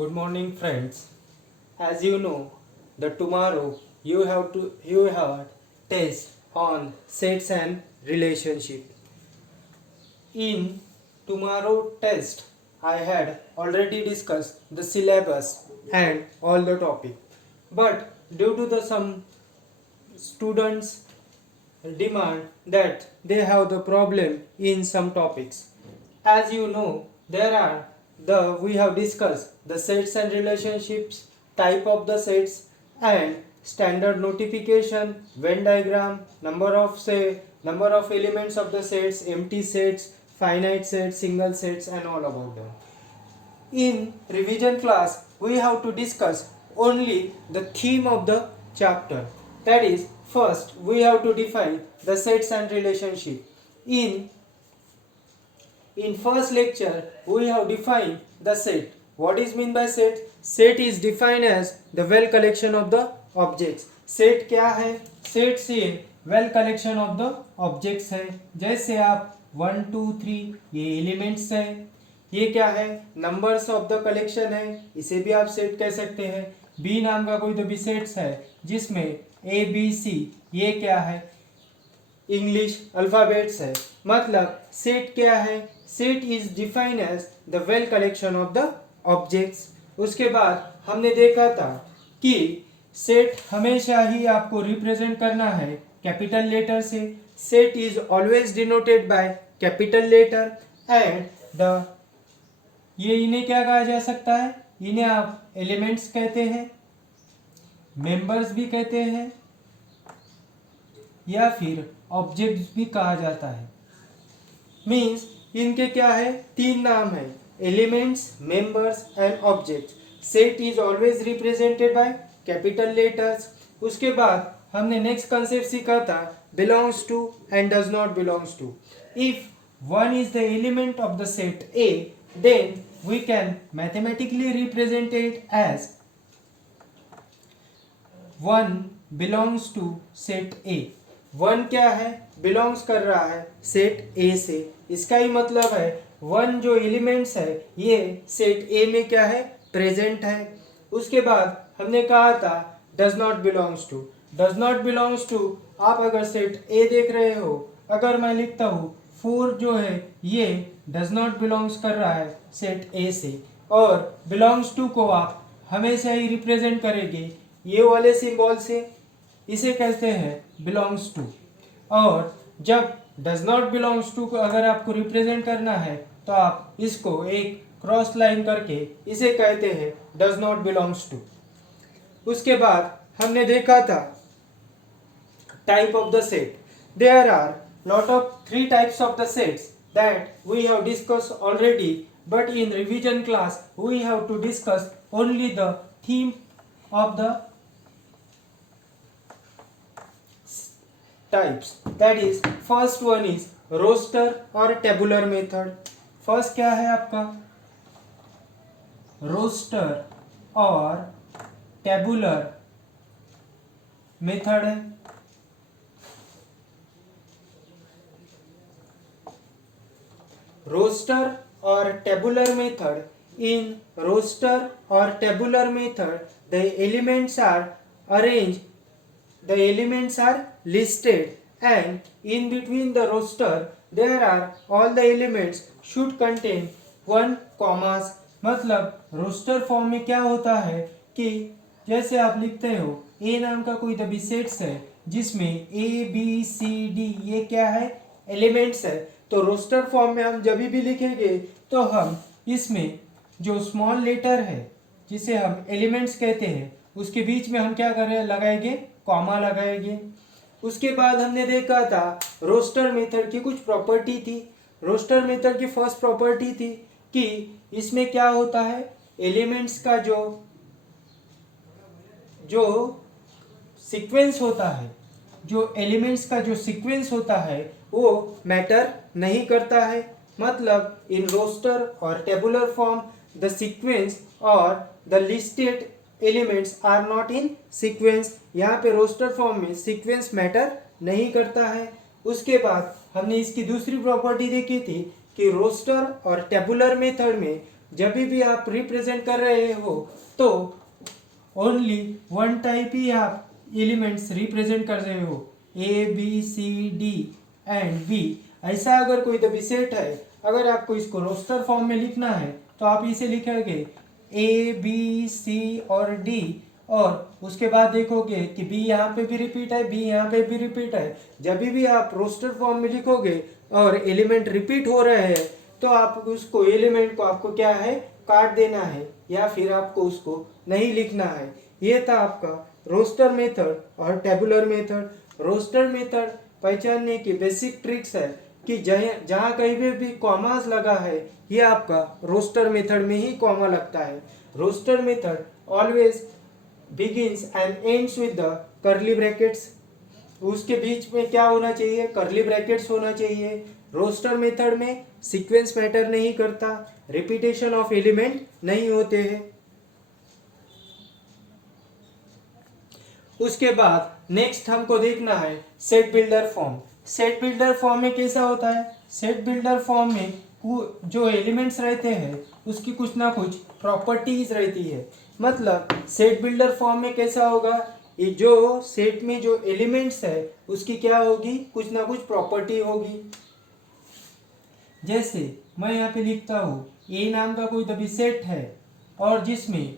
Good morning, friends. As you know, the tomorrow you have test on sets and relationship. In tomorrow test, I had already discussed the syllabus and all the topic. But due to the some students demand that they have the problem in some topics. As you know, there are the we have discussed the sets and relationships, type of the sets, and standard notification, Venn diagram, number of elements of the sets, empty sets, finite sets, single sets, and all about them. In revision class, we have to discuss only the theme of the chapter. That is, first we have to define the sets and relationship. In first lecture, we have defined the set. What is mean by set? Set is defined as the well collection of the objects. Set क्या है? Set से well collection of the objects है. जैसे आप 1, 2, 3 ये elements है. ये क्या है? नंबर्स ऑफ द कलेक्शन है. इसे भी आप सेट कह सकते हैं. बी नाम का कोई तो भी सेट्स है जिसमें ए बी सी ये क्या है? इंग्लिश अल्फाबेट्स है. मतलब सेट क्या है? Set is defined as the well collection of the objects. उसके बाद हमने देखा था कि सेट हमेशा ही आपको रिप्रेजेंट करना है कैपिटल लेटर से. Set is always denoted by capital letter and the ये इन्हें क्या कहा जा सकता है? इन्हें आप एलिमेंट्स कहते हैं, मेंबर्स भी कहते हैं या फिर ऑब्जेक्ट्स भी कहा जाता है. मीन्स इनके क्या है? तीन नाम है, elements, members and objects. Set is always represented by capital letters. उसके बाद हमने नेक्स्ट कंसेप्ट सीखा था belongs to and does not belongs to. If one is the element of the set A, then we can mathematically represent it as 1 belongs to set A. 1 क्या है? belongs कर रहा है सेट A से. इसका ही मतलब है 1 जो एलिमेंट्स है ये सेट A में क्या है? प्रेजेंट है. उसके बाद हमने कहा था does not belongs to. does not belongs to आप अगर सेट A देख रहे हो, अगर मैं लिखता हूँ 4 जो है ये डज नॉट बिलोंग्स कर रहा है सेट ए से, और बिलोंग्स टू को आप हमेशा ही रिप्रेजेंट करेंगे ये वाले सिंबल से. इसे कहते हैं बिलोंग्स टू. और जब डज नॉट बिलोंग्स टू को अगर आपको रिप्रेजेंट करना है तो आप इसको एक क्रॉस लाइन करके इसे कहते हैं डज नॉट बिलोंग्स टू. उसके बाद हमने देखा था type of the set. There are lot of 3 types of the sets that we have discussed already, but in revision class we have to discuss only the theme of the types. That is, first one is roster or tabular method. first क्या है आपका? roster और tabular method है. roster or tabular method. In roster or tabular method, the elements are arranged, the elements are listed, and in between the roster there are all the elements should contain 1 commas. मतलब roster form में क्या होता है कि जैसे आप लिखते हो ए नाम का कोई तभी सेट्स है जिसमें ए बी सी डी ये क्या है? एलिमेंट्स है. तो रोस्टर फॉर्म में हम जब भी लिखेंगे तो हम इसमें जो स्मॉल लेटर है जिसे हम एलिमेंट्स कहते हैं उसके बीच में हम क्या करें? लगाएंगे कॉमा लगाएंगे. उसके बाद हमने देखा था रोस्टर मेथड की कुछ प्रॉपर्टी थी. रोस्टर मेथड की फर्स्ट प्रॉपर्टी थी कि इसमें क्या होता है? एलिमेंट्स का जो सीक्वेंस होता है, जो एलिमेंट्स का जो सीक्वेंस होता है वो मैटर नहीं करता है. मतलब इन रोस्टर और टेबुलर फॉर्म द सीक्वेंस और the listed elements are not in sequence. यहाँ पे रोस्टर फॉर्म में सीक्वेंस मैटर नहीं करता है. उसके बाद हमने इसकी दूसरी प्रॉपर्टी देखी थी कि रोस्टर और टेबुलर मेथड में जब भी आप रिप्रेजेंट कर रहे हो तो ओनली वन टाइप ही आप एलिमेंट्स रिप्रेजेंट कर रहे हो, A B C D and B. ऐसा अगर कोई भी सेट है, अगर आपको इसको रोस्टर फॉर्म में लिखना है तो आप इसे लिखेंगे ए बी सी और डी, और उसके बाद देखोगे कि बी यहाँ पे भी रिपीट है, बी यहाँ पे भी रिपीट है। जब भी आप रोस्टर फॉर्म में लिखोगे और एलिमेंट रिपीट हो रहे हैं तो आप उसको एलिमेंट को आपको क्या है, काट देना है, या फिर आपको उसको नहीं लिखना है। ये था आपका रोस्टर मेथड और टेबुलर मेथड। रोस्टर मेथड पहचानने की बेसिक ट्रिक्स है कि जहाँ कहीं भी कॉमास लगा है, ये आपका रोस्टर मेथड में ही कॉमा लगता है। Roster method always begins and ends with the curly brackets. उसके बीच में क्या होना चाहिए, कर्ली ब्रैकेट्स होना चाहिए। रोस्टर मेथड में सीक्वेंस मैटर नहीं करता, रिपीटेशन ऑफ एलिमेंट नहीं होते हैं। उसके बाद नेक्स्ट हमको देखना है set builder form. Set builder form में कैसा होता है, सेट बिल्डर फॉर्म में जो एलिमेंट्स रहते हैं उसकी कुछ ना कुछ प्रॉपर्टीज रहती है। मतलब सेट बिल्डर फॉर्म में कैसा होगा, ये जो सेट में जो एलिमेंट्स है उसकी क्या होगी, कुछ ना कुछ प्रॉपर्टी होगी। जैसे मैं यहाँ पे लिखता हूँ ए नाम का कोई तभी सेट है और जिसमें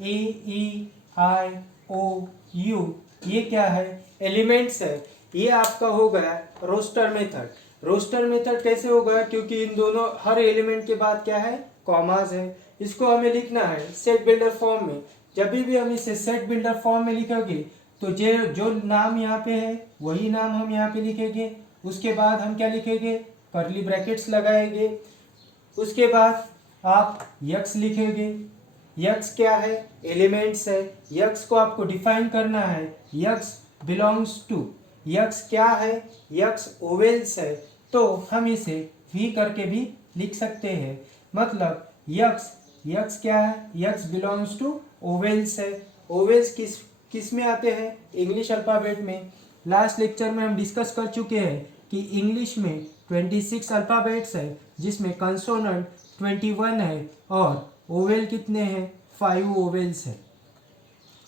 ए ई आई ओ यू ये क्या है, एलिमेंट्स है। ये आपका हो गया रोस्टर मेथड। रोस्टर मेथड कैसे होगा, क्योंकि इन दोनों हर एलिमेंट के बाद क्या है, कॉमास है। इसको हमें लिखना है सेट बिल्डर फॉर्म में। जब भी हम इसे सेट बिल्डर फॉर्म में लिखोगे तो जो नाम यहाँ पे है वही नाम हम यहाँ पे लिखेंगे। उसके बाद हम क्या लिखेंगे, कर्ली ब्रैकेट्स लगाएंगे। उसके बाद आप यक्स लिखेंगे। यक्स क्या है, एलिमेंट्स है। यक्स को आपको डिफाइन करना है, यक्स बिलोंग्स टू। यक्स क्या है, यक्स ओवेल्स है, तो हम इसे भी करके भी लिख सकते हैं। मतलब यक्स क्या है, यक्स बिलोंग्स टू ओवेल्स है। ओवेल्स किस में आते हैं, इंग्लिश अल्फ़ाबेट में। लास्ट लेक्चर में हम डिस्कस कर चुके हैं कि इंग्लिश में 26 अल्फ़ाबेट्स है, जिसमें कंसोनेंट 21 है और ओवेल कितने हैं, 5 ओवेल्स है।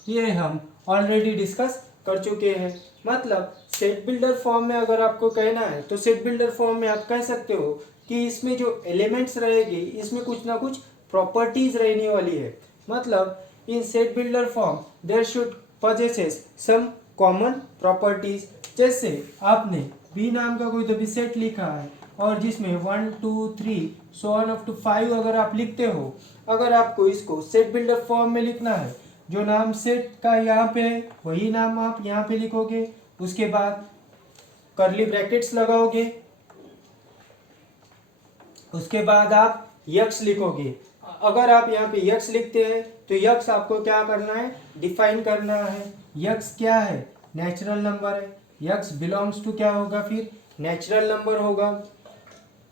ये हम ऑलरेडी डिस्कस कर चुके हैं। मतलब सेट बिल्डर फॉर्म में अगर आपको कहना है तो सेट बिल्डर फॉर्म में आप कह सकते हो कि इसमें जो एलिमेंट्स रहेगी इसमें कुछ ना कुछ प्रॉपर्टीज रहने वाली है। मतलब in set builder form there should possesses some common properties. जैसे आपने बी नाम का कोई तो भी सेट लिखा है और जिसमें 1 2 3 सो ऑन अप टू 5 अगर आप लिखते हो, अगर आपको इसको सेट बिल्डर फॉर्म में लिखना है, जो नाम सेट का यहाँ पे है वही नाम आप यहाँ पे लिखोगे। उसके बाद कर्ली ब्रैकेट्स लगाओगे। उसके बाद आप यक्स लिखोगे। अगर आप यहाँ पे यक्स लिखते हैं तो यक्स आपको क्या करना है, डिफाइन करना है। यक्स क्या है, नेचुरल नंबर है। यक्स बिलोंग्स टू क्या होगा, फिर नेचुरल नंबर होगा।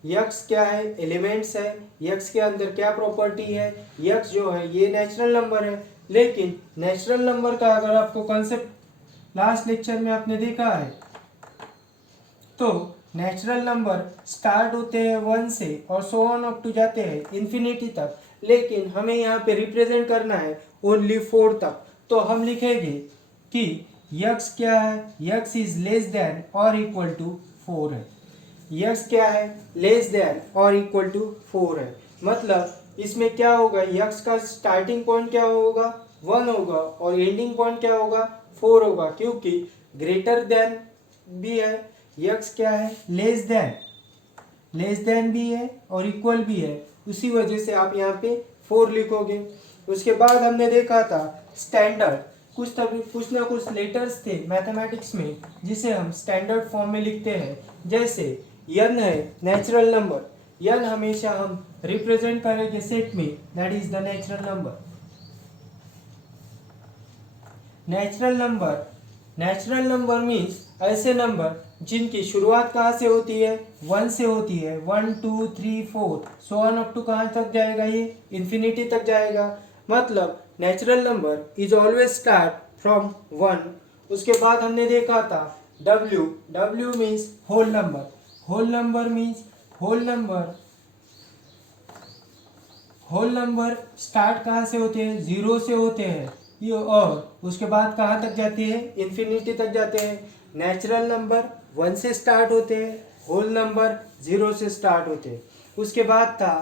यक्स क्या है, एलिमेंट्स है। यक्स के अंदर क्या प्रॉपर्टी है, यक्स जो है ये नेचुरल नंबर है। लेकिन नेचुरल नंबर का अगर आपको कॉन्सेप्ट लास्ट लेक्चर में आपने देखा है तो नेचुरल नंबर स्टार्ट होते हैं 1 से और सो ऑन अप टू जाते हैं इन्फिनिटी तक, लेकिन हमें यहाँ पे रिप्रेजेंट करना है ओनली 4 तक। तो हम लिखेंगे कि यक्स क्या है, यक्स इज लेस देन और इक्वल टू 4 है। यक्स क्या है, लेस देन और इक्वल टू 4 है। मतलब इसमें क्या होगा, यक्स का स्टार्टिंग पॉइंट क्या होगा, 1 होगा और एंडिंग पॉइंट क्या होगा, 4 होगा, क्योंकि ग्रेटर देन भी है। यक्स क्या है, लेस देन भी है और इक्वल भी है, उसी वजह से आप यहाँ पे 4 लिखोगे। उसके बाद हमने देखा था स्टैंडर्ड। कुछ ना कुछ लेटर्स थे मैथमेटिक्स में जिसे हम स्टैंडर्ड फॉर्म में लिखते हैं। जैसे n है नेचुरल नंबर, n हमेशा हम रिप्रेजेंट करेंगे सेट में, that is the natural number. Natural number means ऐसे नंबर जिनकी शुरुआत कहाँ से होती है, 1 से होती है। 1 2 3 4 सो ऑन अप टू कहाँ तक जाएगा, ये इन्फिनिटी तक जाएगा। मतलब natural number is always start from 1। उसके बाद हमने देखा था w means whole number. Whole number means whole number whole number start कहाँ से होते हैं, जीरो से होते हैं, ये और उसके बाद कहाँ तक जाते हैं, इन्फिनिटी तक जाते हैं। नेचुरल नंबर वन से स्टार्ट होते हैं, होल नंबर जीरो से स्टार्ट होते हैं। उसके बाद था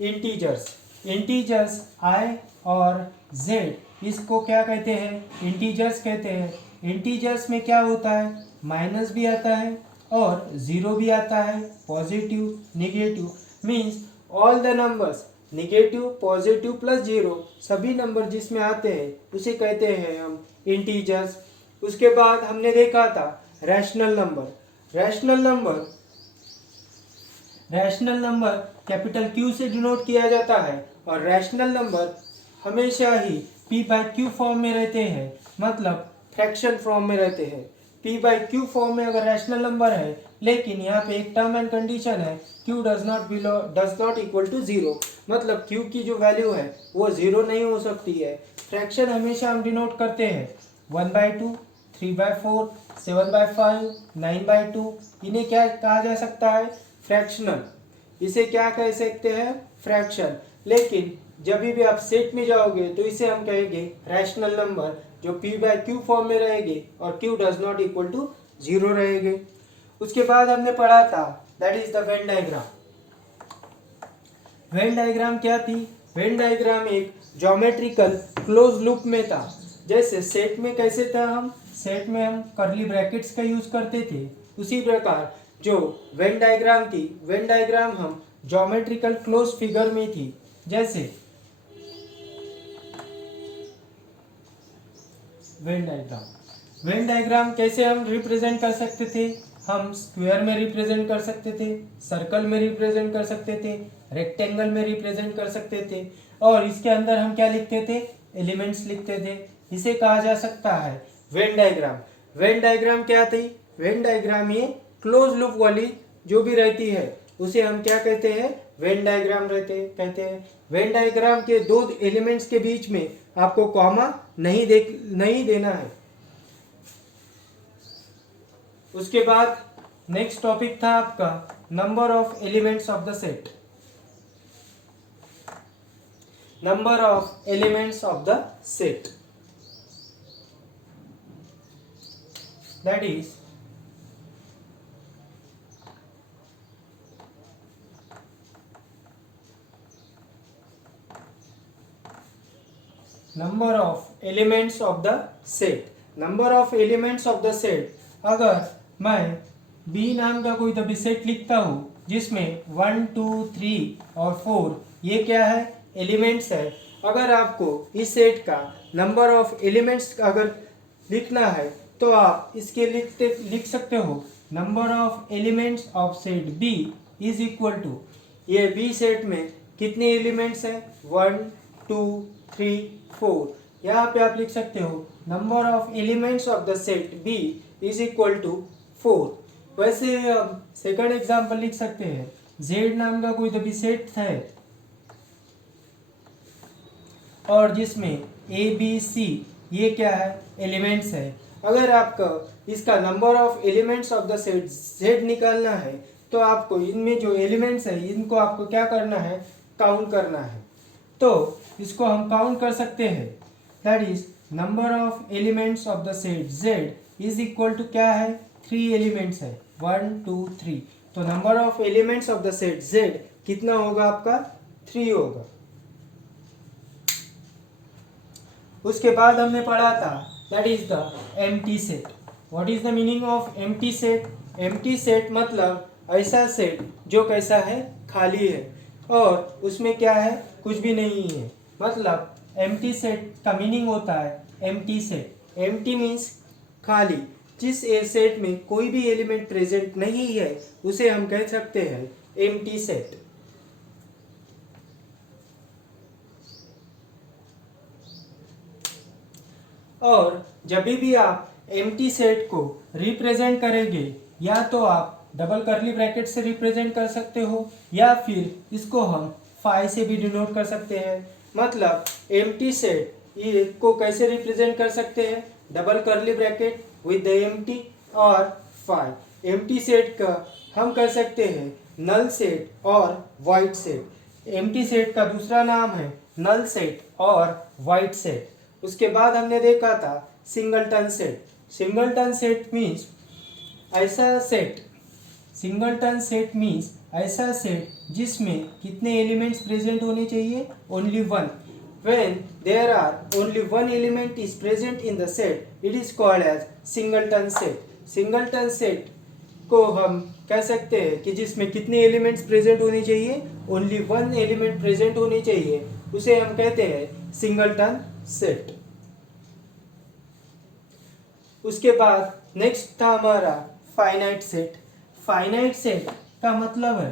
इंटीजर्स। इंटीजर्स आई और जेड, इसको क्या कहते हैं, इंटीजर्स कहते हैं। इंटीजर्स में क्या होता है, माइनस भी आता है और ज़ीरो भी आता है, positive negative, means all the numbers negative positive plus zero, सभी नंबर जिसमें आते हैं उसे कहते हैं हम इंटीजर्स। उसके बाद हमने देखा था rational number. Rational number capital Q से डिनोट किया जाता है और रैशनल नंबर हमेशा ही पी बाई क्यू फॉर्म में रहते हैं, मतलब फ्रैक्शन फॉर्म में रहते हैं। पी बाई क्यू फॉर्म में अगर रैशनल नंबर है, लेकिन यहाँ पे एक टर्म एंड कंडीशन है, Q does not equal to zero, मतलब क्यू की जो वैल्यू है वो जीरो नहीं हो सकती है। फ्रैक्शन हमेशा हम डिनोट करते हैं 1/2, 3/4, 7/5, 9/2, इन्हें क्या कहा जा सकता है, फ्रैक्शनल। इसे क्या कह सकते हैं, फ्रैक्शन। लेकिन जब भी आप सेट में जाओगे तो इसे हम कहेंगे रैशनल नंबर, जो पी बाई क्यू फॉर्म में रहेंगे और Q does not equal to zero रहेंगे। उसके बाद हमने पढ़ा था that is the Venn diagram. Venn diagram क्या थी, वेन डायग्राम एक ज्योमेट्रिकल क्लोज लूप में था। जैसे सेट में कैसे था, हम सेट में हम कर्ली ब्रैकेट्स का यूज करते थे, उसी प्रकार जो वेन डायग्राम थी, वेन डायग्राम हम ज्योमेट्रिकल क्लोज फिगर में थी। जैसे वेन डायग्राम कैसे हम रिप्रेजेंट कर सकते थे, हम स्क्वायर में रिप्रेजेंट कर सकते थे, सर्कल में रिप्रेजेंट कर सकते थे, रेक्टेंगल में रिप्रेजेंट कर सकते थे, और इसके अंदर हम क्या लिखते थे, एलिमेंट्स लिखते थे। इसे कहा जा सकता है वेन डायग्राम। वेन डायग्राम क्या थी, वेन डायग्राम ये क्लोज लूप वाली जो भी रहती है उसे हम क्या कहते हैं, वेन डायग्राम कहते हैं। वेन डायग्राम के दो एलिमेंट्स के बीच में आपको कॉमा नहीं देना है। उसके बाद नेक्स्ट टॉपिक था आपका number of elements of the set. Number of elements of the set, that is number of elements of the set. Number of elements of the set, अगर मैं बी नाम का कोई तभी सेट लिखता हूँ जिसमें 1, 2, 3 और 4 ये क्या है, एलिमेंट्स है। अगर आपको इस सेट का नंबर ऑफ एलिमेंट्स अगर लिखना है तो आप इसके लिख सकते हो number of elements of set B is equal to, ये बी सेट में कितने एलिमेंट्स हैं, 1, 2, 3, 4। यहाँ पे आप लिख सकते हो number of elements of the set B is equal to 4। वैसे हम सेकंड एग्जांपल लिख सकते हैं, z नाम का कोई तो भी सेट है और जिसमें ए बी सी ये क्या है, एलिमेंट्स है। अगर आपका इसका number of elements of the set z निकालना है तो आपको इनमें जो एलिमेंट्स है इनको आपको क्या करना है, काउंट करना है। तो इसको हम काउंट कर सकते हैं, that is number of elements of the set z is equal to क्या है, 3 एलिमेंट्स है, 1, 2, 3। तो number of elements of the set z कितना होगा आपका, 3 होगा। उसके बाद हमने पढ़ा था that is the empty set. What is the meaning of empty set, empty set मतलब ऐसा सेट जो कैसा है, खाली है और उसमें क्या है, कुछ भी नहीं है। मतलब एम्प्टी सेट का मीनिंग होता है एम्प्टी सेट। एम्प्टी मीन्स खाली, जिस सेट में कोई भी एलिमेंट प्रेजेंट नहीं है उसे हम कह सकते हैं एम्प्टी सेट। और जब भी आप एम्प्टी सेट को रिप्रेजेंट करेंगे, या तो आप डबल कर्ली ब्रैकेट से रिप्रेजेंट कर सकते हो या फिर इसको हम फाई से भी डिनोट कर सकते हैं। मतलब एम्प्टी सेट ये को कैसे रिप्रेजेंट कर सकते हैं, double curly bracket with the empty और फाई। एम्प्टी सेट का हम कर सकते हैं नल सेट और वाइड सेट। एम्प्टी सेट का दूसरा नाम है नल सेट और वाइड सेट। उसके बाद हमने देखा था singleton set. Singleton set means ऐसा सेट, सिंगलटन सेट मीन्स ऐसा सेट जिसमें कितने एलिमेंट्स प्रेजेंट होने चाहिए? Only one. When there are only one element is present in the set, it is called as singleton set. Singleton set को हम कह सकते हैं कि जिसमें कितने एलिमेंट्स प्रेजेंट होने चाहिए? ओनली वन एलिमेंट प्रेजेंट होनी चाहिए, उसे हम कहते हैं सिंगलटन सेट। उसके बाद नेक्स्ट था हमारा फाइनाइट सेट। फाइनाइट सेट का मतलब है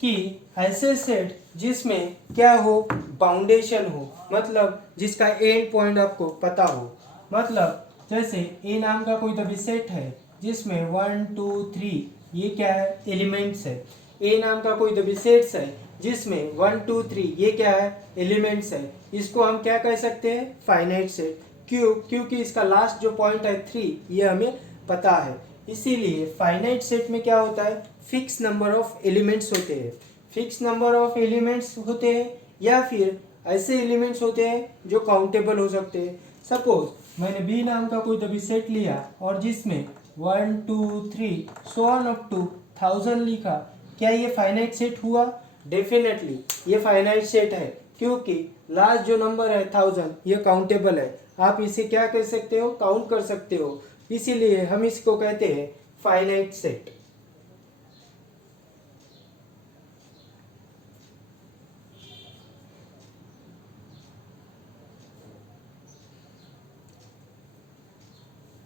कि ऐसे सेट जिसमें क्या हो? बाउंडेशन हो, मतलब जिसका एंड पॉइंट आपको पता हो। मतलब जैसे ए नाम का कोई भी सेट है जिसमें 1 2 3 ये क्या है? एलिमेंट्स है। ए नाम का कोई भी सेट्स है जिसमें 1 2 3 ये क्या है? एलिमेंट्स है। इसको हम क्या कह सकते हैं? Finite set. क्यों? क्योंकि इसका लास्ट जो पॉइंट है 3 ये हमें पता है। इसीलिए फाइनाइट सेट में क्या होता है? फिक्स नंबर ऑफ एलिमेंट्स होते हैं। फिक्स नंबर ऑफ एलिमेंट्स होते हैं या फिर ऐसे एलिमेंट्स होते हैं जो काउंटेबल हो सकते हैं। सपोज मैंने बी नाम का कोई भी सेट लिया और जिसमें 1 2 3 सो ऑन अप टू 1000 लिखा, क्या ये फाइनाइट सेट हुआ? डेफिनेटली ये फाइनाइट सेट है, क्योंकि लास्ट जो नंबर है 1000 ये काउंटेबल है। आप इसे क्या कर सकते हो? काउंट कर सकते हो। इसीलिए हम इसको कहते हैं फाइनाइट सेट।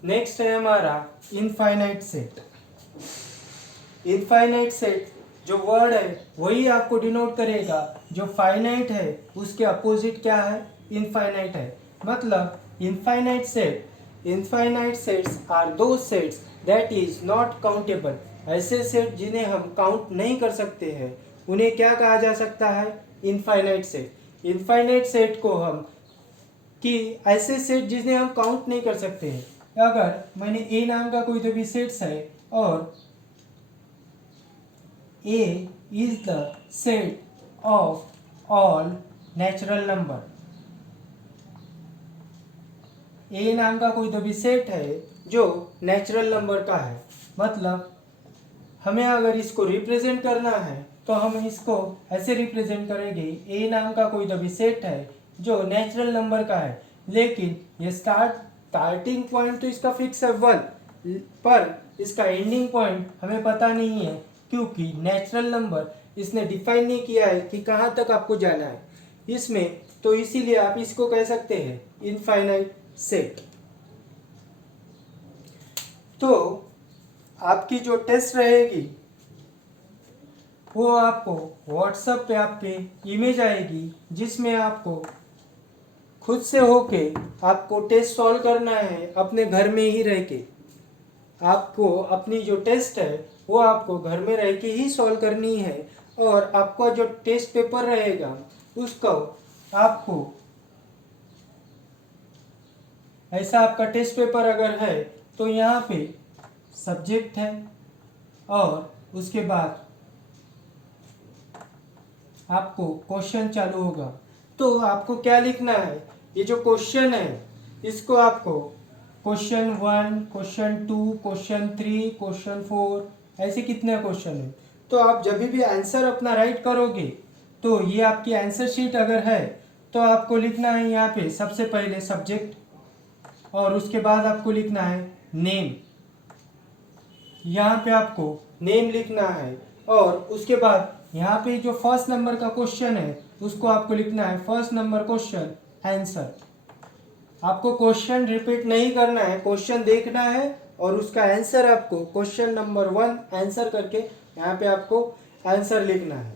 नेक्स्ट है हमारा इनफाइनाइट सेट। इनफाइनाइट सेट जो वर्ड है वही आपको डिनोट करेगा, जो फाइनाइट है उसके अपोजिट क्या है? इनफाइनाइट है। मतलब इनफाइनाइट सेट्स आर दो sets that is not countable. ऐसे सेट जिन्हें हम काउंट नहीं कर सकते हैं उन्हें क्या कहा जा सकता है? Infinite set. इनफाइनाइट सेट को हम कि ऐसे सेट जिन्हें हम काउंट नहीं कर सकते हैं। अगर मैंने ए नाम का कोई भी सेट्स है और A is the set of all natural number, A नाम का कोई भी सेट है जो नेचुरल नंबर का है। मतलब हमें अगर इसको रिप्रेजेंट करना है तो हम इसको ऐसे रिप्रेजेंट करेंगे, ए नाम का कोई भी सेट है जो नेचुरल नंबर का है, लेकिन ये स्टार्टिंग पॉइंट तो इसका फिक्स है 1, पर इसका एंडिंग पॉइंट हमें पता नहीं है, क्योंकि नेचुरल नंबर इसने डिफाइन नहीं किया है कि कहाँ तक आपको जाना है इसमें। तो इसीलिए आप इसको कह सकते हैं इनफाइनाइट सेट। तो आपकी जो टेस्ट रहेगी वो आपको व्हाट्सएप पे आप पे इमेज आएगी, जिसमें आपको खुद से होके आपको टेस्ट सॉल्व करना है अपने घर में ही रह के। आपको अपनी जो टेस्ट है वो आपको घर में रह के ही सॉल्व करनी है, और आपका जो टेस्ट पेपर रहेगा उसको आपको ऐसा, आपका टेस्ट पेपर अगर है तो यहाँ पे सब्जेक्ट है और उसके बाद आपको क्वेश्चन चालू होगा। तो आपको क्या लिखना है? ये जो क्वेश्चन है इसको आपको क्वेश्चन 1, क्वेश्चन 2, क्वेश्चन 3, क्वेश्चन 4 ऐसे कितने क्वेश्चन है। तो आप जब भी आंसर अपना राइट करोगे तो ये आपकी आंसर शीट अगर है तो आपको लिखना है यहाँ पे सबसे पहले सब्जेक्ट, और उसके बाद आपको लिखना है नेम। यहाँ पे आपको नेम लिखना है, और उसके बाद यहाँ पे जो फर्स्ट नंबर का क्वेश्चन है उसको आपको लिखना है फर्स्ट नंबर क्वेश्चन आंसर। आपको क्वेश्चन रिपीट नहीं करना है, क्वेश्चन देखना है और उसका आंसर आपको क्वेश्चन नंबर 1 आंसर करके यहाँ पे आपको आंसर लिखना है।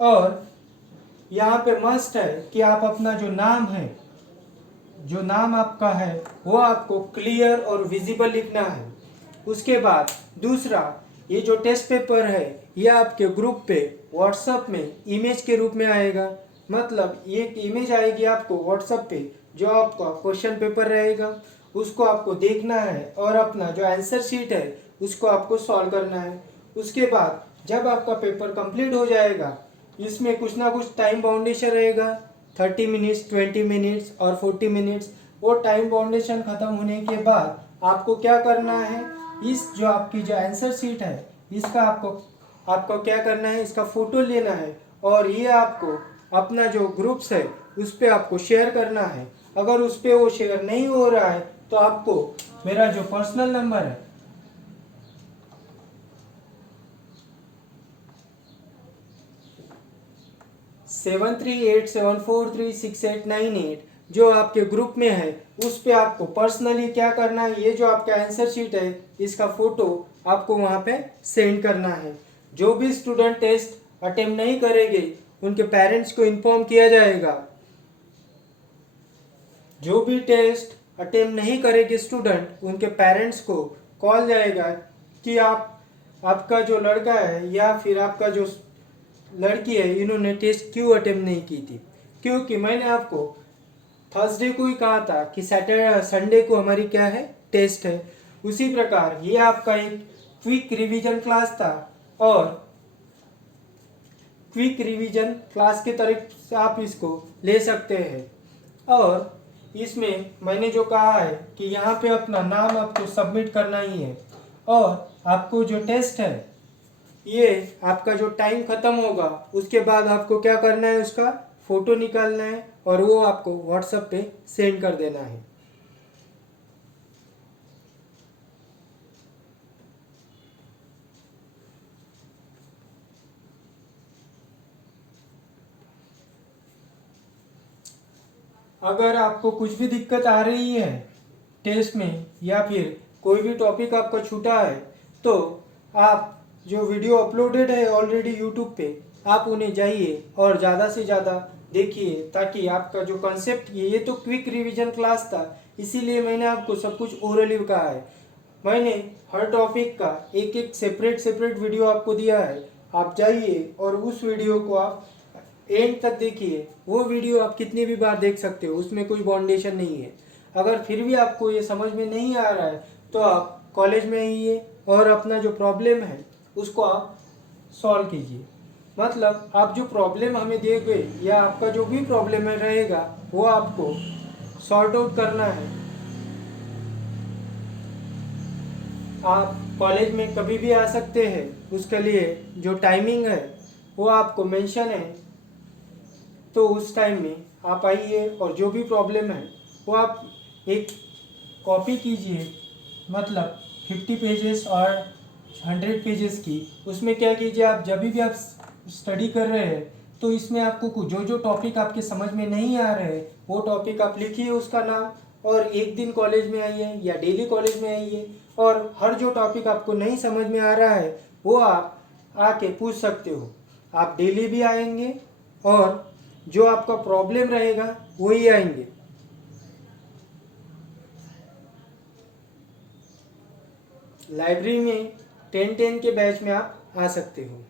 और यहाँ पे मस्ट है कि आप अपना जो नाम है, जो नाम आपका है वो आपको क्लियर और विजिबल लिखना है। उसके बाद दूसरा, ये जो टेस्ट पेपर है ये आपके ग्रुप पे व्हाट्सएप में इमेज के रूप में आएगा। मतलब ये इमेज आएगी आपको व्हाट्सएप पे, जो आपका क्वेश्चन पेपर रहेगा उसको आपको देखना है और अपना जो आंसर शीट है उसको आपको सॉल्व करना है। उसके बाद जब आपका पेपर कंप्लीट हो जाएगा इसमें कुछ ना कुछ टाइम बाउंडेशन रहेगा, 30 मिनट्स, 20 मिनट्स और 40 मिनट्स। वो टाइम बाउंडेशन ख़त्म होने के बाद आपको क्या करना है, इस जो आपकी जो आंसर शीट है इसका आपको क्या करना है, इसका फ़ोटो लेना है और ये आपको अपना जो ग्रुप्स है उस पर आपको शेयर करना है। अगर उस पर वो शेयर नहीं हो रहा है तो आपको मेरा जो पर्सनल नंबर है 7387436898 जो आपके ग्रुप में है उस पे आपको पर्सनली क्या करना है, ये जो आपका आंसर शीट है इसका फोटो आपको वहाँ पे सेंड करना है। जो भी स्टूडेंट टेस्ट अटेम्प्ट नहीं करेंगे उनके पेरेंट्स को इन्फॉर्म किया जाएगा। जो भी टेस्ट अटेम्प्ट नहीं करेंगे स्टूडेंट उनके पेरेंट्स को कॉल जाएगा कि आपका जो लड़का है या फिर आपका जो लड़की है इन्होंने टेस्ट क्यों अटेम्प्ट नहीं की थी। क्योंकि मैंने आपको थर्सडे को ही कहा था कि सैटरडे संडे को हमारी क्या है, टेस्ट है। उसी प्रकार ये आपका एक क्विक रिवीजन क्लास था और क्विक रिवीजन क्लास के तरफ से आप इसको ले सकते हैं। और इसमें मैंने जो कहा है कि यहाँ पे अपना नाम आपको सबमिट करना ही है और आपको जो टेस्ट है ये आपका जो टाइम ख़त्म होगा उसके बाद आपको क्या करना है, उसका फ़ोटो निकालना है और वो आपको व्हाट्सएप पे सेंड कर देना है। अगर आपको कुछ भी दिक्कत आ रही है टेस्ट में या फिर कोई भी टॉपिक आपका छूटा है तो आप जो वीडियो अपलोडेड है ऑलरेडी यूट्यूब पे आप उन्हें जाइए और ज़्यादा से ज़्यादा देखिए ताकि आपका जो कॉन्सेप्ट, ये तो क्विक रिवीजन क्लास था इसीलिए मैंने आपको सब कुछ ओरली कहा है। मैंने हर टॉपिक का एक एक सेपरेट वीडियो आपको दिया है। आप जाइए और उस वीडियो को आप एंड तक देखिए। वो वीडियो आप कितनी भी बार देख सकते हो, उसमें कोई बाउंडेशन नहीं है। अगर फिर भी आपको ये समझ में नहीं आ रहा है तो आप कॉलेज में आइए और अपना जो प्रॉब्लम है उसको आप सॉल्व कीजिए। मतलब आप जो प्रॉब्लम हमें देंगे या आपका जो भी प्रॉब्लम है रहेगा वो आपको सॉर्ट आउट करना है। आप कॉलेज में कभी भी आ सकते हैं, उसके लिए जो टाइमिंग है वो आपको मेंशन है, तो उस टाइम में आप आइए और जो भी प्रॉब्लम है वो आप एक कॉपी कीजिए, मतलब 50 पेजेस और 100 पेजेस की। उसमें क्या कीजिए, आप जब भी आप स्टडी कर रहे हैं तो इसमें आपको जो जो टॉपिक आपके समझ में नहीं आ रहे हैं वो टॉपिक आप लिखिए उसका नाम, और एक दिन कॉलेज में आइए या डेली कॉलेज में आइए और हर जो टॉपिक आपको नहीं समझ में आ रहा है वो आप आके पूछ सकते हो। आप डेली भी आएंगे और जो आपका प्रॉब्लम रहेगा वही आएंगे। लाइब्रेरी में 10-10 के बैच में आप आ सकते हो।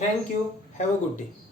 Thank you, have a good day.